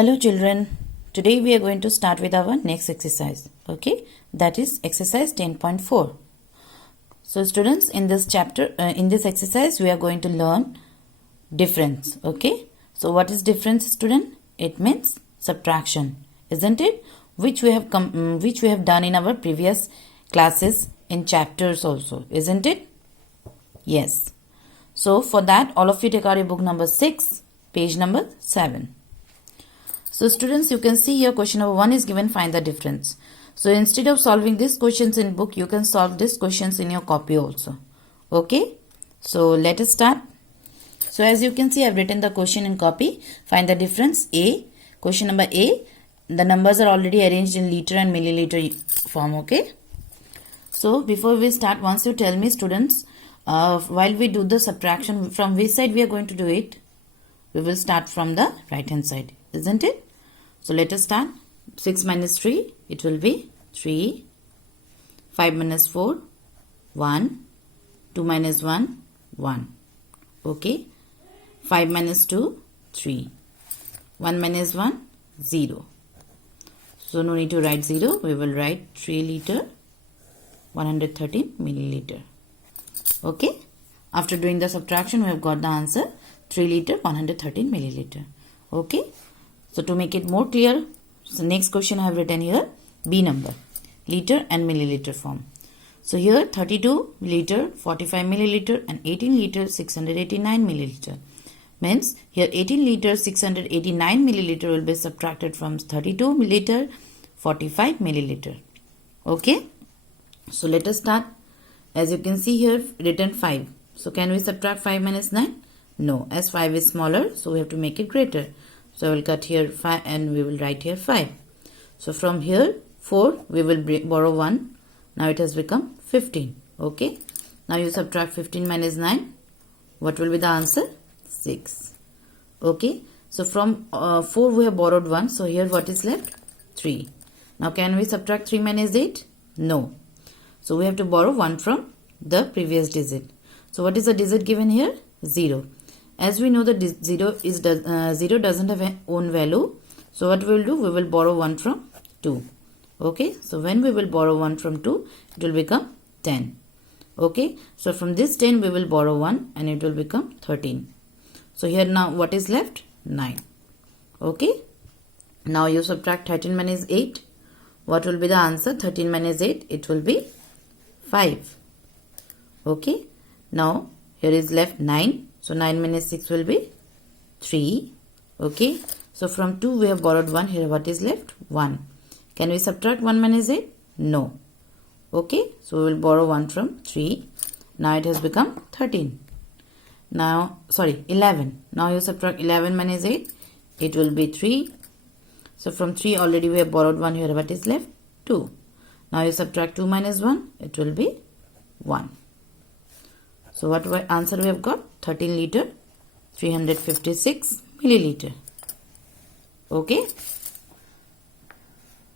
Hello children, today we are going to start with our next exercise, okay, that is exercise 10.4. So students, in this exercise we are going to learn difference, okay. So what is difference, student? It means subtraction, isn't it? Which we have done in our previous classes in chapters also, isn't it? Yes. So for that, all of you take out your book number 6, page number 7. So students, you can see here question number 1 is given, find the difference. So instead of solving these questions in book, you can solve these questions in your copy also. Okay. So let us start. So as you can see, I have written the question in copy. Find the difference. A. Question number A. The numbers are already arranged in liter and milliliter form. Okay. So before we start, once you tell me, students, while we do the subtraction, from which side we are going to do it? We will start from the right hand side, isn't it? So let us start. 6 minus 3, it will be 3. 5 minus 4, 1. 2 minus 1, 1. Okay. 5 minus 2, 3. 1 minus 1, 0. So no need to write 0. We will write 3 liter, 113 milliliter. Okay. After doing the subtraction, we have got the answer 3 liter, 113 milliliter. Okay. So to make it more clear, so next question I have written here, B number, liter and milliliter form. So here 32 liter, 45 milliliter and 18 liter, 689 milliliter. Means here 18 liter, 689 milliliter will be subtracted from 32 liter, 45 milliliter. Okay. So let us start. As you can see here, written 5. So can we subtract 5 minus 9? No, as 5 is smaller, so we have to make it greater. So I will cut here 5 and we will write here 5. So from here 4 we will borrow 1. Now it has become 15. Okay. Now you subtract 15 minus 9. What will be the answer? 6. Okay. So from 4 we have borrowed 1. So here what is left? 3. Now can we subtract 3 minus 8? No. So we have to borrow 1 from the previous digit. So what is the digit given here? 0. As we know that 0 doesn't have an own value. So what we will do? We will borrow 1 from 2. Okay. So when we will borrow 1 from 2, it will become 10. Okay. So from this 10 we will borrow 1 and it will become 13. So here now what is left? 9. Okay. Now you subtract 13 minus 8. What will be the answer? 13 minus 8. It will be 5. Okay. Now here is left 9. So 9 minus 6 will be 3. Okay. So from 2 we have borrowed 1. Here what is left? 1. Can we subtract 1 minus 8? No. Okay. So we will borrow 1 from 3. Now it has become 13. Now, sorry, 11. Now you subtract 11 minus 8. It will be 3. So from 3 already we have borrowed 1. Here what is left? 2. Now you subtract 2 minus 1. It will be 1. So what answer we have got? 13 liter, 356 milliliter. Okay.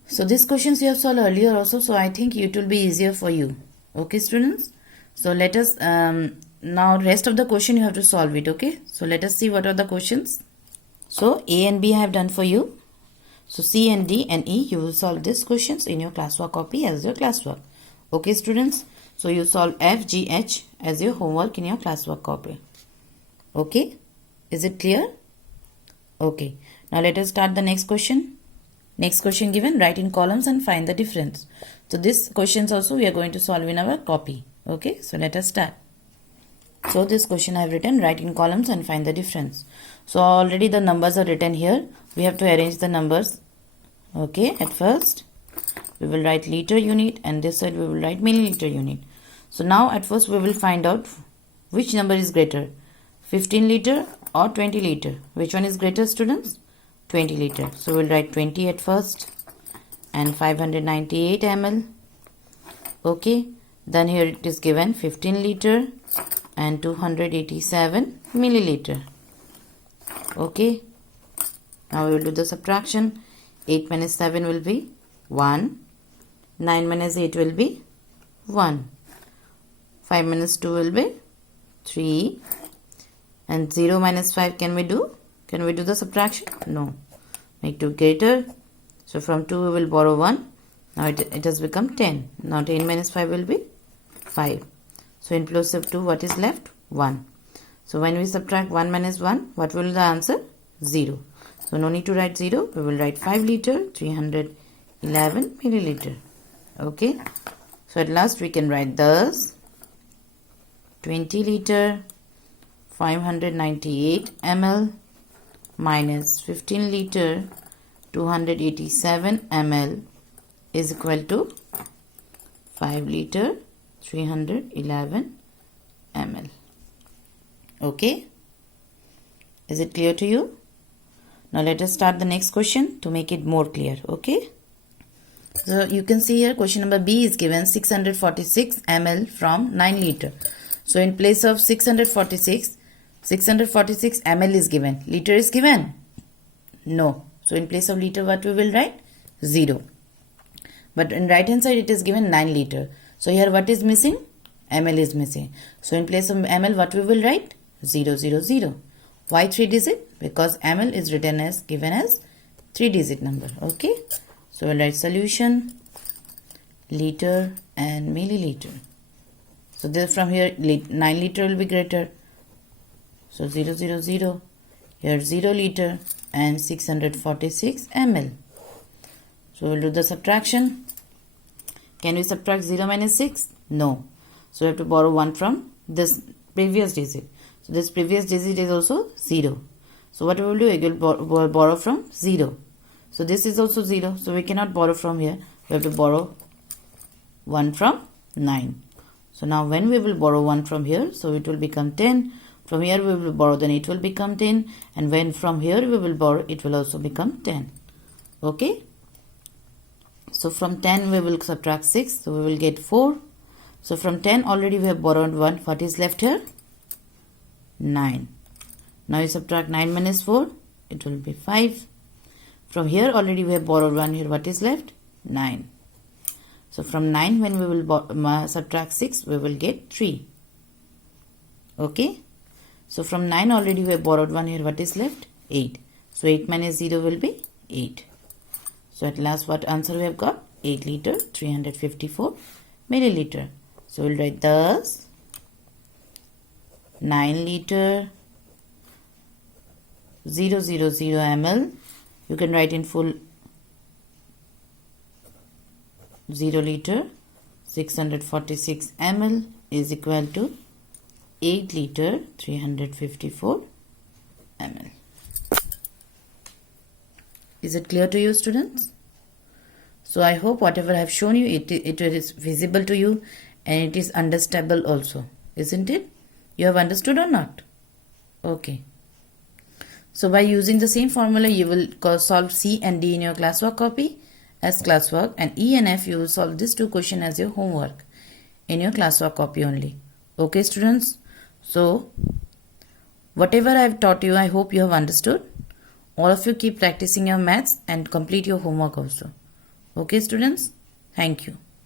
So these questions you have solved earlier also. So I think it will be easier for you. Okay, students. So let us, now rest of the question you have to solve it. Okay. So let us see what are the questions. So A and B I have done for you. So C and D and E, you will solve these questions in your classwork copy as your classwork. Okay, students. So you solve F, G, H as your homework in your classwork copy. Okay. Is it clear? Okay. Now let us start the next question. Next question given, write in columns and find the difference. So these questions also we are going to solve in our copy. Okay. So let us start. So this question I have written, write in columns and find the difference. So already the numbers are written here. We have to arrange the numbers. Okay. At first we will write liter unit and this side we will write milliliter unit. So now at first we will find out which number is greater, 15 liter or 20 liter. Which one is greater, students? 20 liter. So we will write 20 at first and 598 ml. Okay. Then here it is given 15 liter and 287 milliliter. Okay. Now we will do the subtraction. 8 minus 7 will be 1. 9 minus 8 will be 1. 5 minus 2 will be 3. And 0 minus 5 can we do? Can we do the subtraction? No. make 2 greater. So from 2 we will borrow 1. Now it has become 10. Now 10 minus 5 will be 5. So in place of 2, what is left? 1. So when we subtract 1 minus 1, what will be the answer? 0. So no need to write 0. We will write 5 liter 311 milliliter. Okay. So at last we can write thus 20 liter 598 ml minus 15 liter 287 ml is equal to 5 liter 311 ml. Okay. Is it clear to you? Now let us start the next question to make it more clear. Okay. So you can see here question number B is given 646 ml from 9 liter. So in place of 646 ml is given. Liter is given? No. So in place of liter what we will write? 0. But in right hand side it is given 9 liter. So here what is missing? ml is missing. So in place of ml what we will write? 0, 0, 0. Why 3 digit? Because ml is written as given as 3 digit number. Okay. So we'll write solution, liter and milliliter. So this from here 9 liter will be greater. So 0, 0, 0. Here 0 liter and 646 ml. So we'll do the subtraction. Can we subtract 0 minus 6? No. So we have to borrow 1 from this previous digit. So this previous digit is also 0. So what we will do? We will borrow from 0. So this is also 0. So we cannot borrow from here. We have to borrow 1 from 9. So now when we will borrow 1 from here, so it will become 10. From here we will borrow, then it will become 10. And when from here we will borrow, it will also become 10. Okay. So from 10 we will subtract 6. So we will get 4. So from 10 already we have borrowed 1. What is left here? 9. Now you subtract 9 minus 4. It will be 5. From here already we have borrowed 1. Here what is left? 9. So from 9 when we will subtract 6 we will get 3. Okay. So from 9 already we have borrowed 1. Here what is left? 8. So 8 minus 0 will be 8. So at last what answer we have got? 8 liter 354 milliliter. So we'll write thus 9 liter 000 ml. You can write in full 0 liter 646 ml is equal to 8 liter 354 ml. Is it clear to you, students? So I hope whatever I have shown you, it is visible to you and it is understandable also. Isn't it? You have understood or not? Okay. So by using the same formula, you will solve C and D in your classwork copy as classwork, and E and F you will solve these 2 questions as your homework in your classwork copy only. Okay, students? So whatever I have taught you, I hope you have understood. All of you keep practicing your maths and complete your homework also. Okay, students? Thank you.